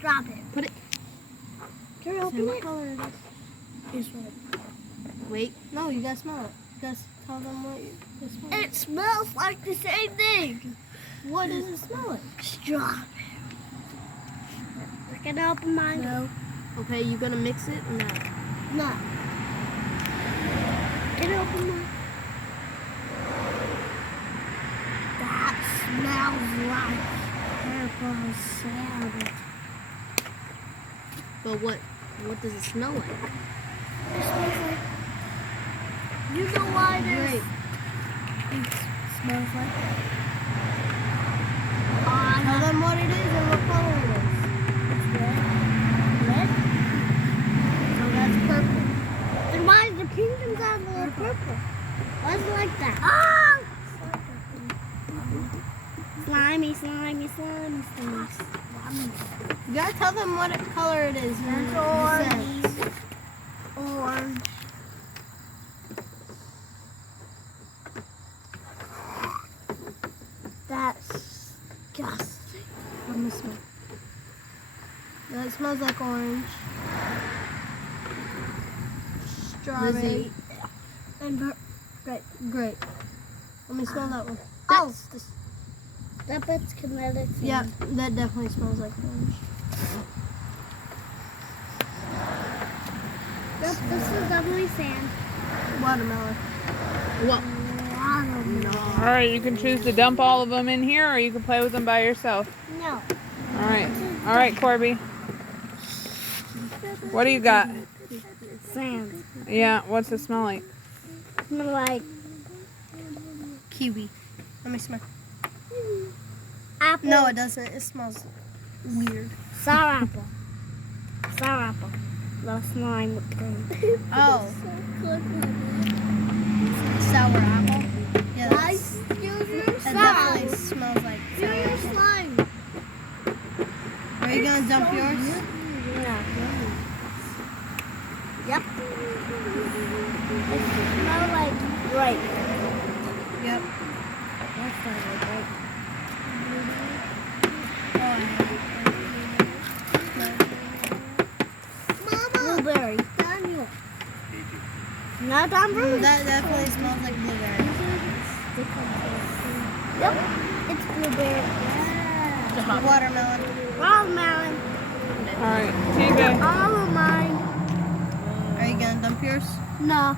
Drop it. Put it. Can you open it? Color it is. Wait. No, you gotta smell it. You gotta tell them what you smell. It smells like the same thing. What does it smell like? Strawberry. We're gonna open mine. No. Okay, you gonna mix it or not? No. Can I open mine? That smells like purple salad. But what does it smell like? It smells like. You know why this? It smells like. Tell them what it is and what color it is. It's red. Red? So that's purple. Then why is the pink inside a little purple? Why is it like that? Ah! Slimy, slimy, slimy, slimy. You gotta tell them what color it is. That's orange. Orange. That's disgusting. Let me smell. No, it smells like orange. Strawberry. Lizzie. And Great. Let me smell that one. Oh, that bit's kinetic. Yeah, that definitely smells like orange. This is definitely sand. Watermelon. What? Watermelon. All right, you can choose to dump all of them in here, or you can play with them by yourself. No. All right, Corby. What do you got? Sand. Yeah, what's it smell like? Smell like Kiwi. Let me smell. apple. No, it doesn't. It smells weird. Sour apple. Sour apple. The slime thing. Oh. Sour apple. Yeah, that's, that definitely smells like sour apple. Slime. Are you gonna dump yours? No. Yep. It smells like grape. Yep. That smells like grape. Blueberry. Daniel. No, Daniel. That definitely smells like blueberry. Yep. It's blueberry. Watermelon. Watermelon. All right, TJ. All of mine. Are you gonna dump yours? No.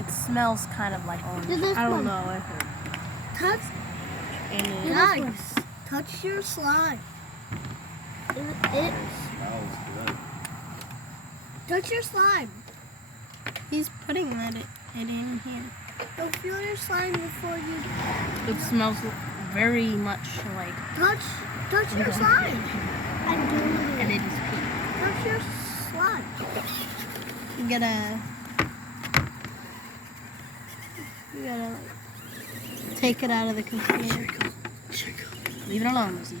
It smells kind of like orange. Do this I don't one. know. I heard. Touch. Any. Guys, touch your slime. It touch your slime. He's putting it in here. Go feel your slime before you It smells very much like. touch your slime. And it is pink. Touch your slime. You gotta like take it out of the container. Leave it alone, Lizzie.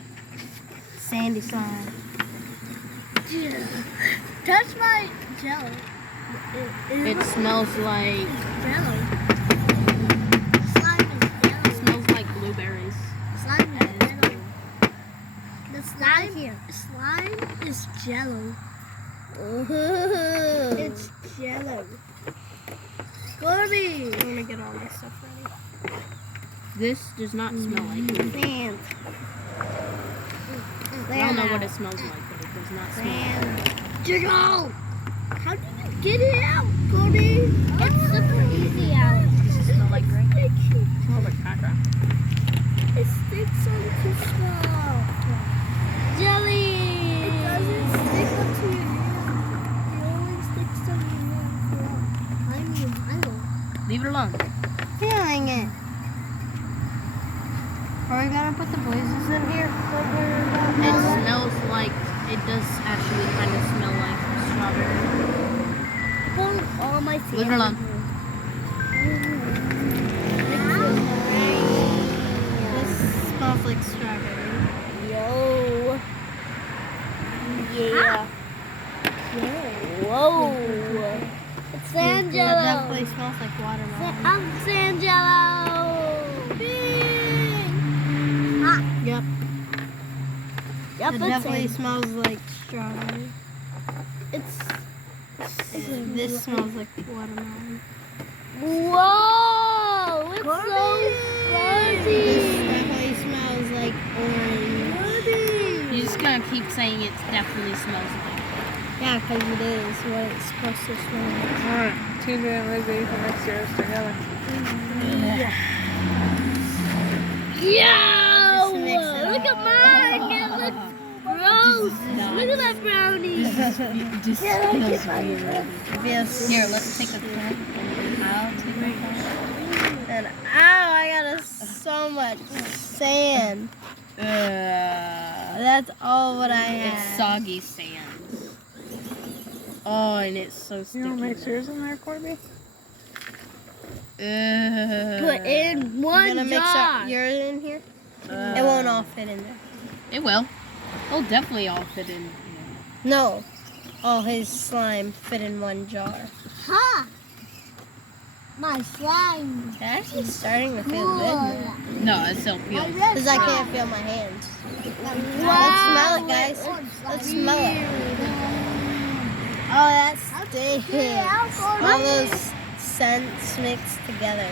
Sandy slime. Touch my jello. It smells like. Jello. Slime is jello. It smells like blueberries. Slime is And it's jello. blue. The slime is jello. It's jello. Corby. I'm gonna get all this stuff ready. This does not smell like it. Sand. I don't know what it smells like, but it does not smell like Sand. Jiggle. How did you get it out, Corby? It's super easy out. Does it smell like grape? It smells like caca. It sticks onto stuff. Jelly. It doesn't stick onto your hand. It only sticks on your hand for a tiny while. Leave it alone. Feeling it. Are we gonna put the blazes in here? It smells like, it does actually kind of smell like strawberry. Pull all my sand. Leave it alone. This smells like strawberry. Yo. Yeah. Whoa. It's sand It jello. definitely smells like watermelon. I'm sand jello. Big. Ah. Yep. It definitely smells like strawberry. This smells like watermelon. Whoa! It's so fuzzy. This definitely smells like orange. You're just gonna keep saying it definitely smells like. Yeah, because it is what it's supposed to smell like. Alright, TJ and Lizzie, you can mix yours together. Yeah! Just mix it Look at mine. It looks gross. Look at that brownie. It just feels weird. Here, let's take a pen. I'll take my pen. And ow, I got so much sand. That's all what I had. It's soggy sand. Oh, and it's so sticky. You want to mix yours in there, Corby? Put in one You're gonna mix jar. up yours in here? It won't all fit in there. It will. It'll definitely all fit in. No. All his slime fit in one jar. Ha! My slime. It's actually starting to feel good now. No, it still feels. Because I can't feel my hands. Wow. Let's smell it, guys. Let's smell it. Oh, that stinks. All those scents mixed together.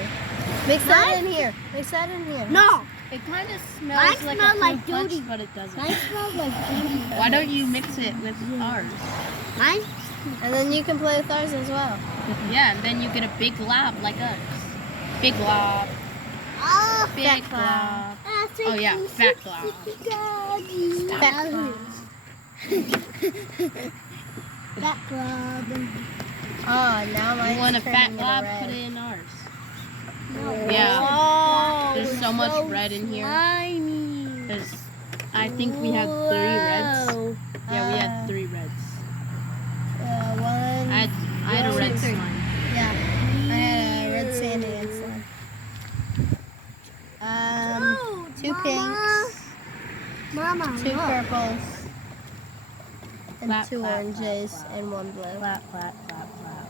Mix that in here. Mix that in here. No. It kind of Mine smells like smells a like fruit punch, duty. but it doesn't. Mine smells like duty. Why don't you mix it with ours? Mine? And then you can play with ours as well. Yeah, and then you get a big glob like us. Big glob. Oh, Big glob. Oh yeah, fat glob. Fat glob. Fat glob. Oh, now mine's You want a turning fat into glob? red. Put it in ours. No. Yeah. Oh, There's so much red in here. Slimy. There's, I think we had 3 reds. Whoa. Yeah, we had 3 reds. One. I had a red 2, 3. slime. Yeah. I had a red sandy and slime. Oh, 2 pinks, Mama, 2 look. purples, and Clap, 2 clap, oranges, clap, and 1 blue. Clap, clap, clap, clap.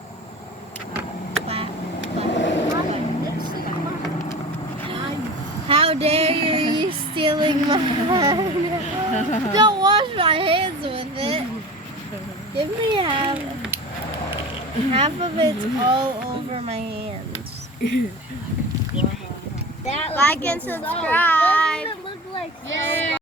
Clap, Mommy, lipstick, Mom. How dare you? You're stealing mine. Don't wash my hands with it. Give me half. Half of it's all over my hands. That Like and looks so- subscribe. Doesn't it look like Yay!